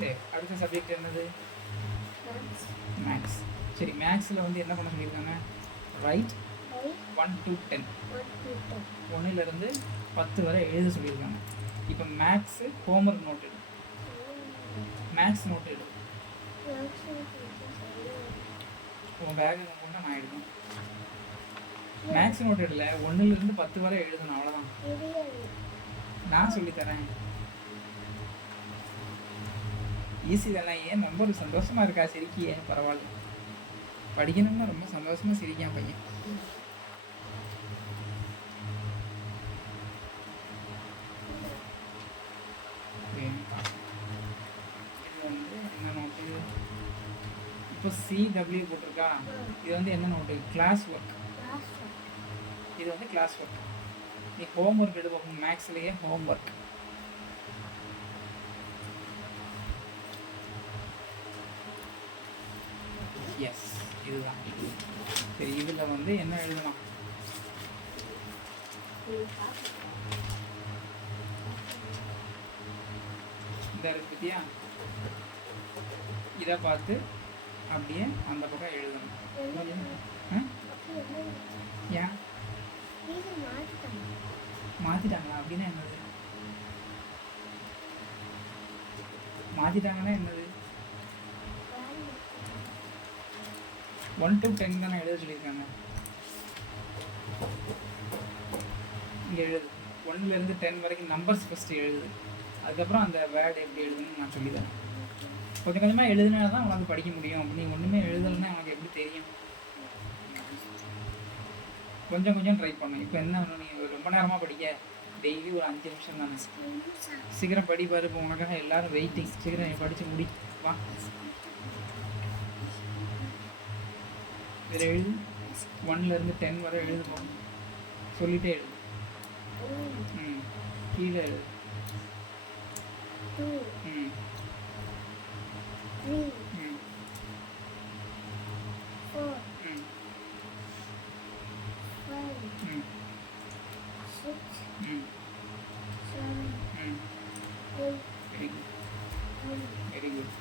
சரி, அடுத்த சப்ஜெக்ட் என்னது? மேக்ஸ். மேக்ஸ். சரி, மேக்ஸில் வந்து என்ன பண்ண சொல்லியிருக்காங்க? Right 1 to 10. 1லிருந்து 10 வரை எழுத சொல்லியிருக்காங்க. இப்போ மேக்ஸு ஹோம்ஒர்க் நோட் எடு. மேக்ஸ் நோட் எடு. உன் பேக் கொண்டு நான் எடுக்கணும். மேக்ஸ் நோட் எடுல 1லிருந்து 10 வரை எழுதணும், அவ்வளோதான். நான் சொல்லித்தரேன். ஈஸி தானே? ஏன் ரொம்ப ஒரு சந்தோஷமாக இருக்கா? சிரிக்கியே, பரவாயில்ல. படிக்கணும்னா ரொம்ப சந்தோஷமாக சிரிக்கான் பையன். இது வந்து என்ன நோட்டு? இப்போ CW போட்டிருக்கா. இது வந்து என்ன நோட்டு? Class work. இது வந்து கிளாஸ் ஒர்க். நீ ஹோம் ஒர்க் எடுப்போம். மேக்ஸ்லேயே ஹோம் ஒர்க். எஸ், இதுதான். சரி, இதில் வந்து என்ன எழுதணும்? இந்த இருக்கு பத்தியா? இதை பார்த்து அப்படியே அந்த பக்கம் எழுதணும். ஏன் மாற்றிட்டாங்களா? அப்படின்னா என்னது? மாற்றிட்டாங்கன்னா என்னது? 1 to 10 தானே எழுத சொல்லியிருக்காங்க. இங்கே எழுது. 1லிருந்து 10 வரைக்கும் நம்பர்ஸ் ஃபஸ்ட்டு எழுது. அதுக்கப்புறம் அந்த வேர்டு எப்படி எழுதணும்னு நான் சொல்லித்தரேன். கொஞ்சம் கொஞ்சமாக எழுதுனா தான் உனக்கு படிக்க முடியும். அப்படி நீ ஒன்றுமே எழுதலைன்னா உனக்கு எப்படி தெரியும்? கொஞ்சம் கொஞ்சம் ட்ரை பண்ணணும். இப்போ என்ன நீ ரொம்ப நேரமாக படிக்க? டெய்லி ஒரு 5 நிமிஷம் தானே. சீக்கிரம் படிப்பாரு. இப்போ உனக்காக எல்லோரும் வெயிட்டிங். சீக்கிரம் படித்து முடி. வா, இதில் எழுது. 1லிருந்து 10 வரை எழுது போகணும். சொல்லிகிட்டே எழுது. கீழே எழுது. 3 4 5 6 7 8 வெரி குட்.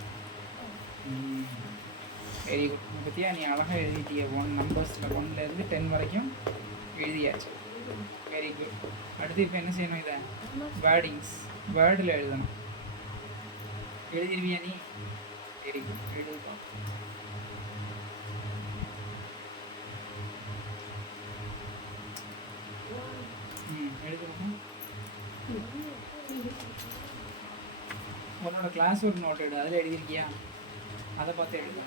Very good. பற்றியா நீ அழகாக எழுதிட்டிய. நம்பர்ஸில் 1லிருந்து 10 வரைக்கும் எழுதியாச்சு. Very good. அடுத்து இப்போ என்ன செய்யணும்? இதை வேர்டிங்ஸ் வேர்டில் எழுதணும். எழுதிருவியா நீ? Very good. எழுதுப்பா. எழுதுப்பா. உன்னோட கிளாஸ் ஒரு நோட் எடு. அதில் எழுதிருக்கியா? அதை பார்த்து எழுத.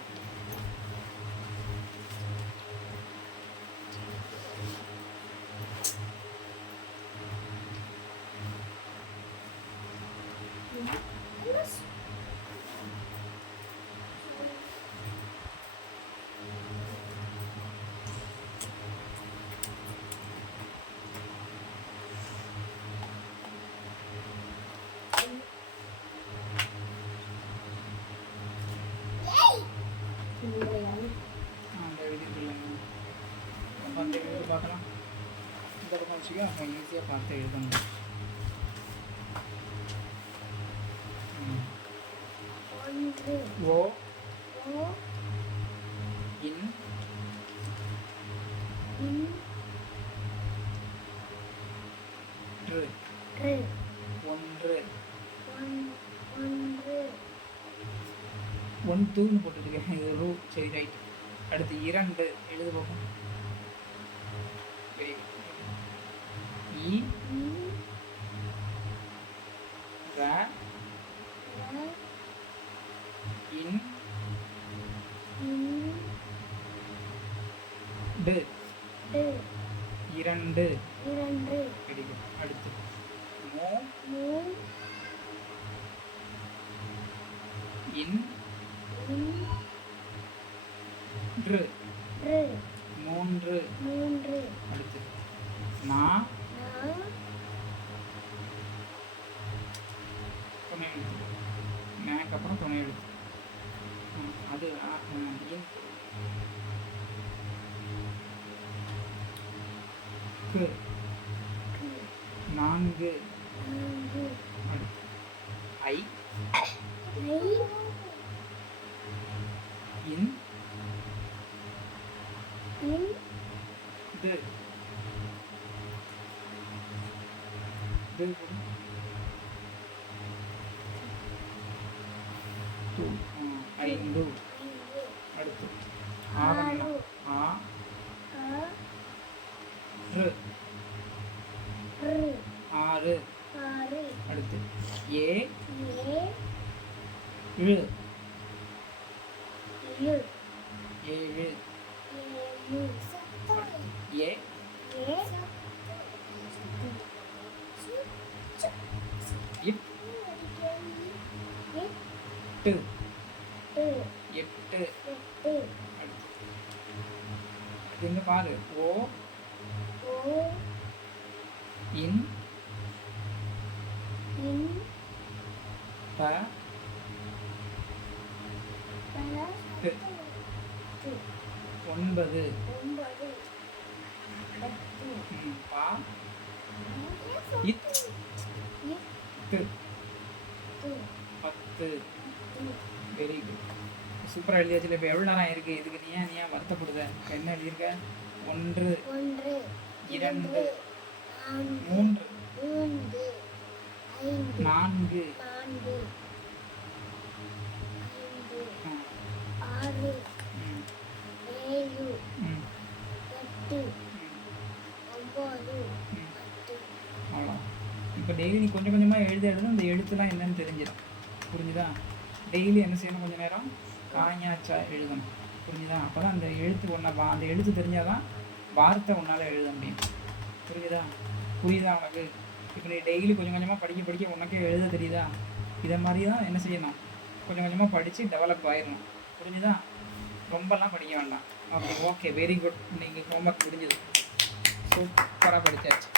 பார்த்து எழுதி பார்க்கலாம். இந்த பக்கம் வச்சுக்க. அப்போ ஈஸியாக பார்த்து எழுதணும். ஓ இன் ஒன்று. 1 போட்டுருக்கேன். இது ரூ. சரி, ரைட். அடுத்து 2 எழுது பார்ப்போம். Very good. இ ர இன் டு 2. Very good. அடுத்து மோ இன் ட்ரு 3. அடுத்து நா துணை எழுத்து. மேக்கு அப்புறம் துணை எழுத்து. அது இன் கு 4. அடுத்து ஐ இன் in து து து ஐந்து அடுத்து ஆறு ஆ ரு ஆறு அடுத்து ஏ இழு ஏழு ஏ எட்டு எட்டு அடுத்து இது எங்க பாரு ஓ இன் ப டு ஒன்பது பா இத்து பத்து வெரி குட் சூப்பராக எழுதியாச்சுல. இப்போ எவ்வளோ நேரம் இருக்குது இதுக்கு? நீ ஏன் வருத்தப்படுத? இப்போ என்ன எழுதியிருக்க? ஒன்று இரண்டு மூன்று நான்கு அவ்வளோ. இப்போ டெய்லி நீ கொஞ்சம் கொஞ்சமாக எழுதும் இந்த எழுத்துலாம் என்னன்னு தெரிஞ்சிடும். புரிஞ்சுதா? டெய்லி என்ன செய்யணும்? கொஞ்சம் நேரம் காயாச்சா எழுதணும். புரிஞ்சுதா? அப்போ தான் அந்த எழுத்து அந்த எழுத்து தெரிஞ்சால் தான் வார்த்தை உன்னால் எழுத முடியும். புரியுதா உனக்கு? இப்போ நீ டெய்லி கொஞ்சம் கொஞ்சமாக படிக்க உனக்கே எழுத தெரியுதா? இதை மாதிரி தான் என்ன செய்யணும்? கொஞ்சம் கொஞ்சமாக படித்து டெவலப் ஆயிடணும். புரிஞ்சுதா? ரொம்பலாம் படிக்க வேண்டாம். Okay very good. நீங்கள் ஹோம்ஒர்க் முடிஞ்சது. சூப்பராக படித்தாச்சு.